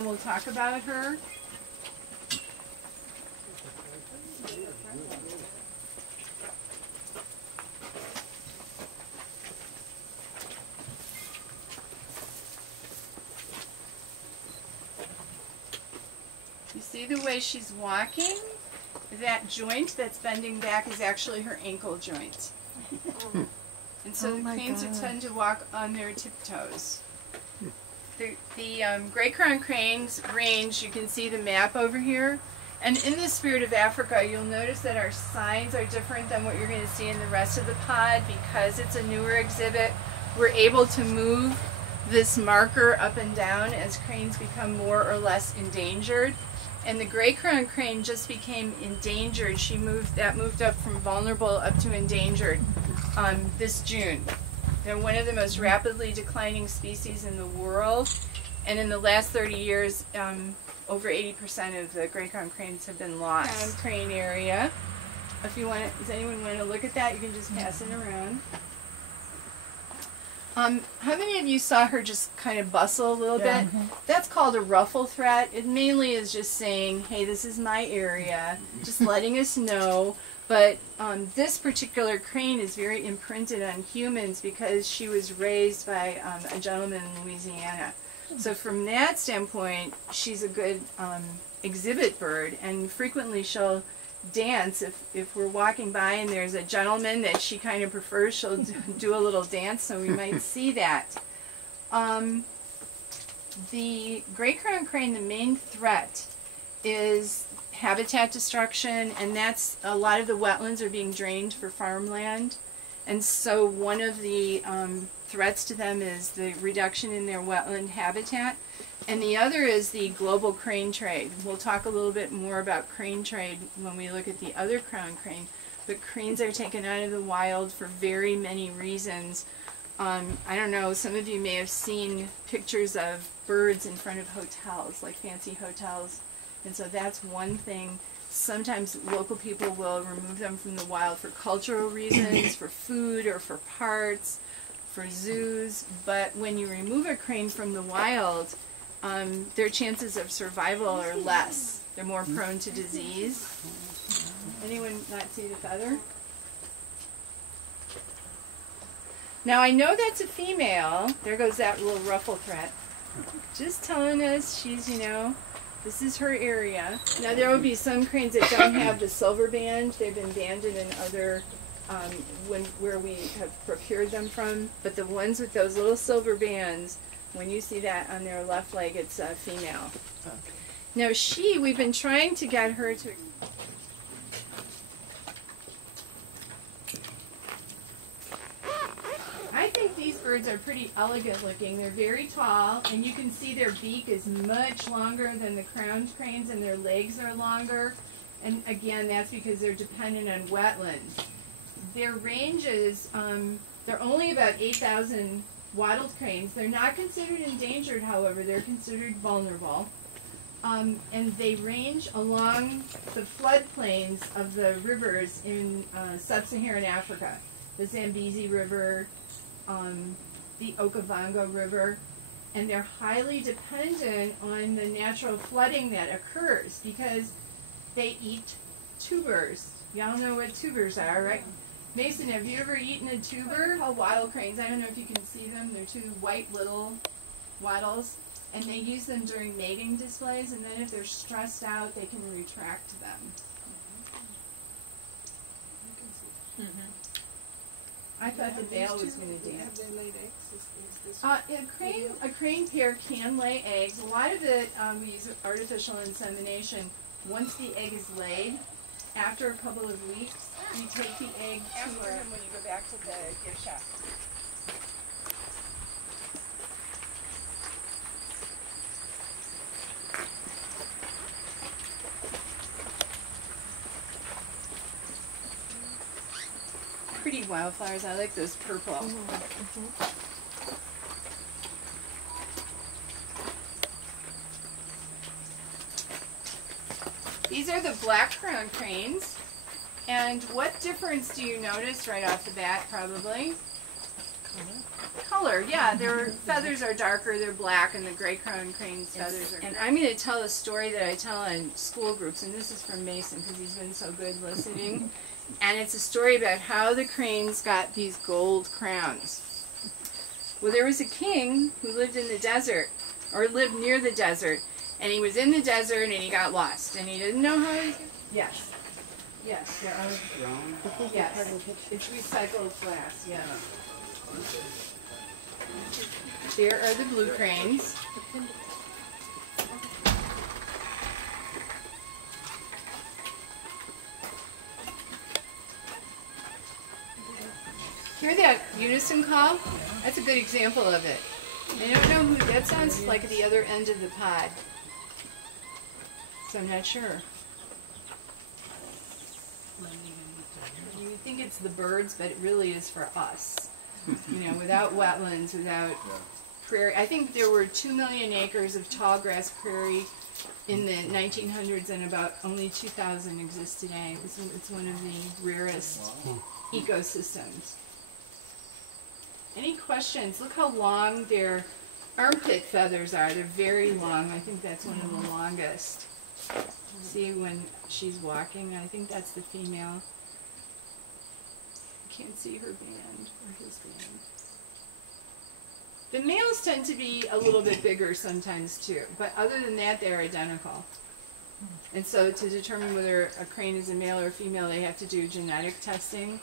We'll talk about her. You see the way she's walking? That joint that's bending back is actually her ankle joint. And so the cranes tend to walk on their tiptoes. The Great Crown Cranes range, you can see the map over here. And in the Spirit of Africa, you'll notice that our signs are different than what you're going to see in the rest of the pod. Because it's a newer exhibit, we're able to move this marker up and down as cranes become more or less endangered. And the Great Crown Crane just became endangered. That moved up from vulnerable up to endangered this June. They're one of the most rapidly declining species in the world. And in the last 30 years, over 80% of the Great Crown Cranes have been lost. Crown Crane area. If you want, does anyone want to look at that? You can just pass it around. How many of you saw her just kind of bustle a little bit? That's called a ruffle threat. It mainly is just saying, hey, this is my area, just letting us know. But this particular crane is very imprinted on humans because she was raised by a gentleman in Louisiana. So from that standpoint, she's a good exhibit bird, and frequently she'll dance. If we're walking by and there's a gentleman that she kind of prefers, she'll do a little dance, so we might see that. The Great Crown Crane, the main threat is habitat destruction, and that's a lot of the wetlands are being drained for farmland, and so one of the threats to them is the reduction in their wetland habitat. And the other is the global crane trade. We'll talk a little bit more about crane trade when we look at the other crown crane. But cranes are taken out of the wild for very many reasons. I don't know, some of you may have seen pictures of birds in front of hotels, like fancy hotels. And so that's one thing. Sometimes local people will remove them from the wild for cultural reasons, for food or for parts, for zoos. But when you remove a crane from the wild, their chances of survival are less. They're more prone to disease. Anyone not see the feather? Now I know that's a female. There goes that little ruffle threat. Just telling us she's, you know, this is her area. Now there will be some cranes that don't have the silver band. They've been banded in other, where we have procured them from. But the ones with those little silver bands, when you see that on their left leg, it's a female. Okay. Now we've been trying to get her to... I think these birds are pretty elegant looking. They're very tall, and you can see their beak is much longer than the crowned cranes, and their legs are longer. And again, that's because they're dependent on wetlands. Their ranges, they're only about 8,000 wattled cranes. They're not considered endangered, however. They're considered vulnerable. And they range along the floodplains of the rivers in sub-Saharan Africa. The Zambezi River, the Okavango River, and they're highly dependent on the natural flooding that occurs because they eat tubers. Y'all know what tubers are, right? Mason, have you ever eaten a tuber? They're called wattle cranes. I don't know if you can see them. They're two white little wattles, and they use them during mating displays, and then if they're stressed out, they can retract them. I thought the Dale was going to dance. Have they laid eggs? A crane pair can lay eggs. A lot of it, we use artificial insemination. Once the egg is laid, after a couple of weeks, you take the egg to him when you go back to the gift shop. Pretty wildflowers. I like those purple. These are the black crown cranes. And what difference do you notice right off the bat, probably? Color. color, yeah. Their feathers are darker, they're black, and the gray-crowned crane's feathers are. And I'm going to tell a story that I tell in school groups, and this is from Mason because he's been so good listening. And it's a story about how the cranes got these gold crowns. Well, there was a king who lived in the desert, or lived near the desert, and he was in the desert and he got lost, and he didn't know how he. Yes. Yes, there are. Yes, it's recycled glass. Yeah. There are the blue cranes. Hear that unison call? That's a good example of it. I don't know who that sounds like at the other end of the pod, so I'm not sure. You would think it's the birds, but it really is for us. You know, without wetlands, without prairie. I think there were 2 million acres of tall grass prairie in the 1900s, and about only 2,000 exist today. It's one of the rarest ecosystems. Any questions? Look how long their armpit feathers are. They're very long. I think that's one of the longest. See when she's walking? I think that's the female. I can't see her band or his band. The males tend to be a little bit bigger sometimes too, but other than that, they're identical. And so to determine whether a crane is a male or a female, they have to do genetic testing.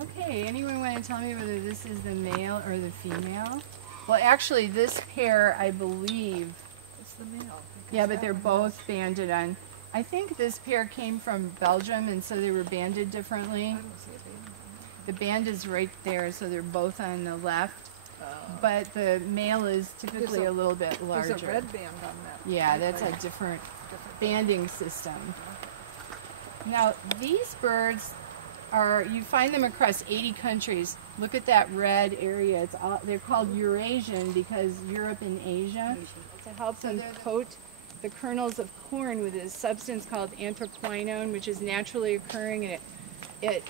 Okay, anyone want to tell me whether this is the male or the female? Well, actually, this pair, I believe... It's the male. Yeah, but they're both banded on. I think this pair came from Belgium, and so they were banded differently. I don't see a baby. The band is right there, so they're both on the left. But the male is typically a little bit larger. There's a red band on that. Yeah, that's a different banding system. Now, these birds are, you find them across 80 countries. Look at that red area. It's all, they're called Eurasian because Europe and Asia. To help them coat the kernels of corn with a substance called anthraquinone, which is naturally occurring, and it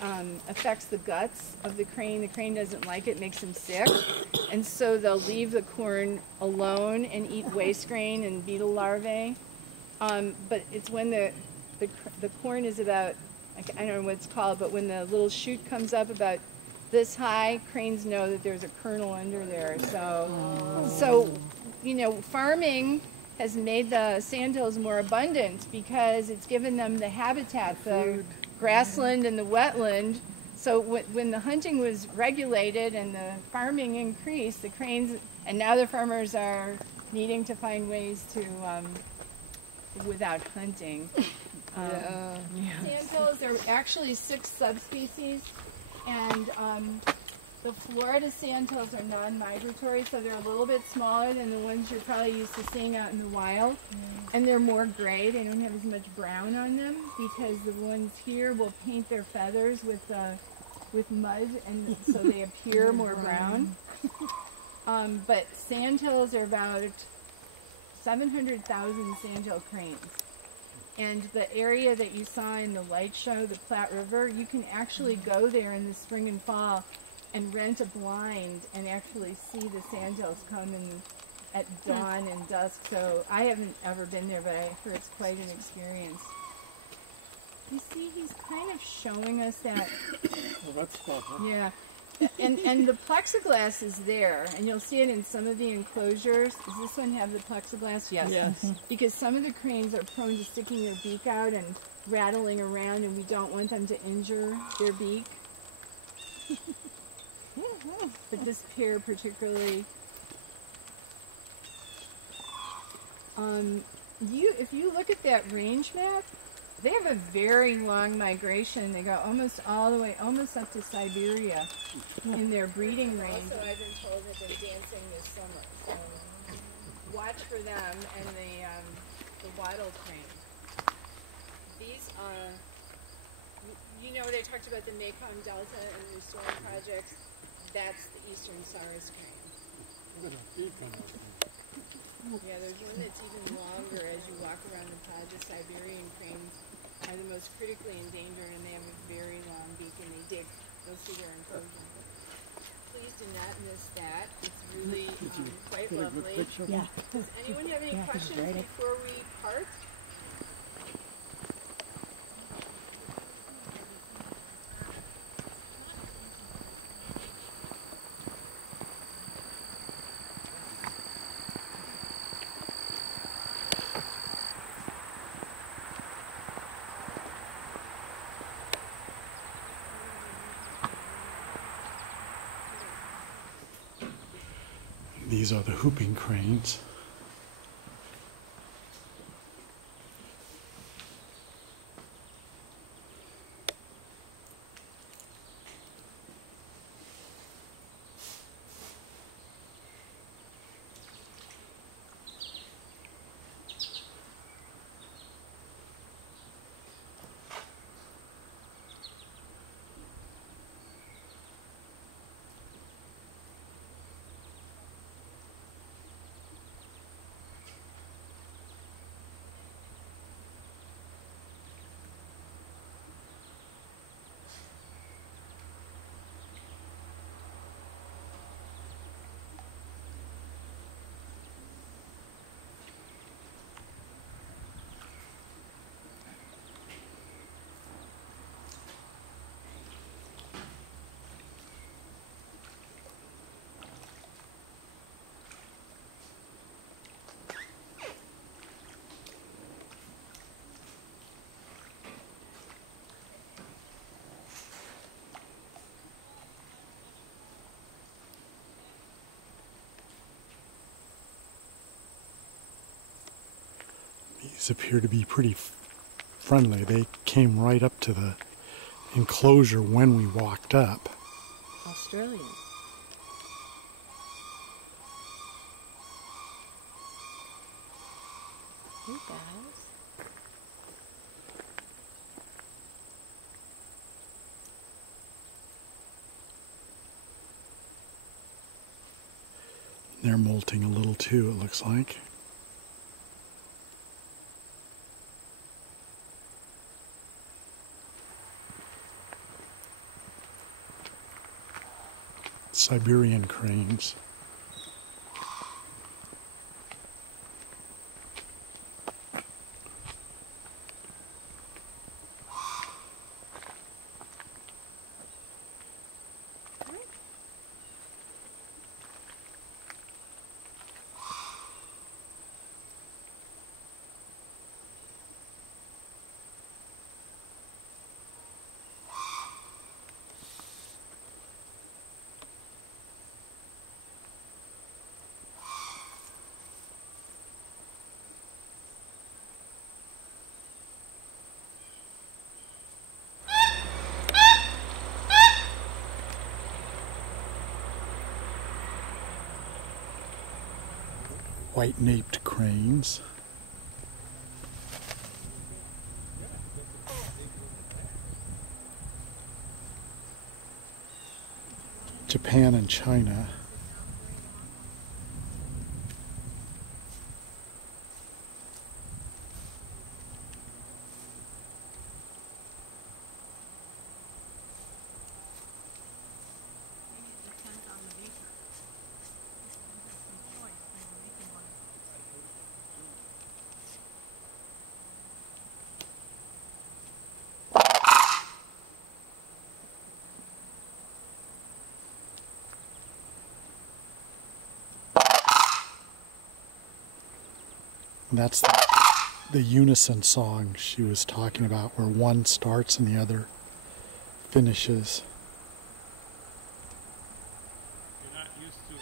affects the guts of the crane. The crane doesn't like it, makes them sick. And so they'll leave the corn alone and eat waste grain and beetle larvae. But it's when the corn is about, I don't know what it's called, but when the little shoot comes up about this high, cranes know that there's a kernel under there. So you know, farming has made the sandhills more abundant because it's given them the habitat, the grassland and the wetland. So when the hunting was regulated and the farming increased, the cranes, and now the farmers are needing to find ways to, without hunting. Sandhills are actually 6 subspecies, and the Florida sandhills are non-migratory, so they're a little bit smaller than the ones you're probably used to seeing out in the wild, and they're more gray. They don't have as much brown on them because the ones here will paint their feathers with mud, and so they appear more brown. But sandhills are about 700,000 sandhill cranes. And the area that you saw in the light show, the Platte River, you can actually go there in the spring and fall and rent a blind and actually see the sandhills come in at dawn and dusk. So I haven't ever been there, but I heard it's quite an experience. You see, he's kind of showing us that. Well, that's cool, huh? Yeah. And the plexiglass is there, and you'll see it in some of the enclosures. Does this one have the plexiglass? Yes. Yes. Because some of the cranes are prone to sticking their beak out and rattling around, and we don't want them to injure their beak. But this pair particularly. If you look at that range map, they have a very long migration. They go almost all the way, almost up to Siberia in their breeding range. Also, I've been told they've been dancing this summer. So watch for them and the wattle crane. These are, you know, they talked about the Mekong Delta and the restoring projects. That's the eastern Saris crane. Look at the beak on that thing. Yeah, there's one that's even longer as you walk around the pod. The Siberian cranes are the most critically endangered, and they have a very long beak, and they dig that and this that. It's really quite Get a good lovely. picture? Yeah. Does anyone have any Yeah, this is questions great. before we part? These are the whooping cranes. These appear to be pretty friendly. They came right up to the enclosure when we walked up. Australian. Hey guys. They're molting a little too, it looks like. Siberian cranes. White-naped cranes. Japan and China. That's the unison song she was talking about, where one starts and the other finishes. You're not used to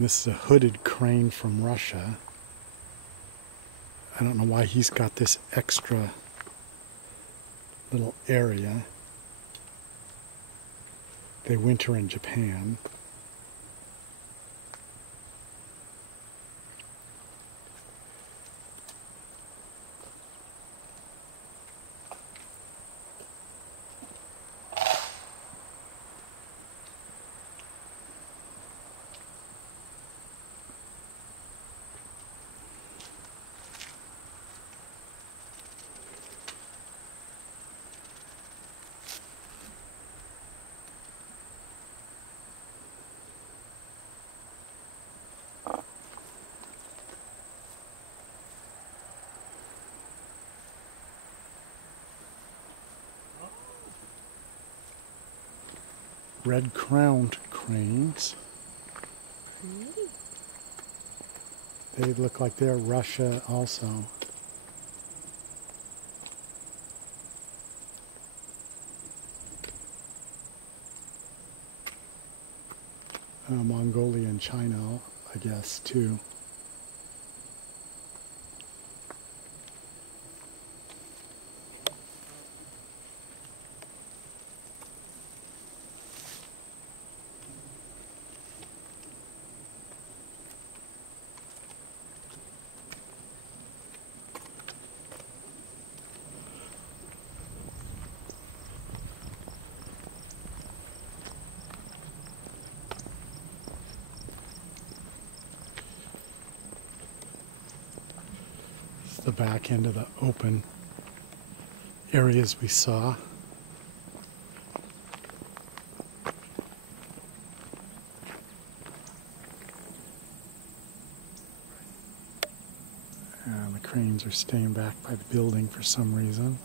This is a hooded crane from Russia. I don't know why he's got this extra little area. They winter in Japan. red-crowned cranes. Pretty. They look like they're Russia also. Mongolia and China, I guess, too. The back end of the open areas we saw. And the cranes are staying back by the building for some reason.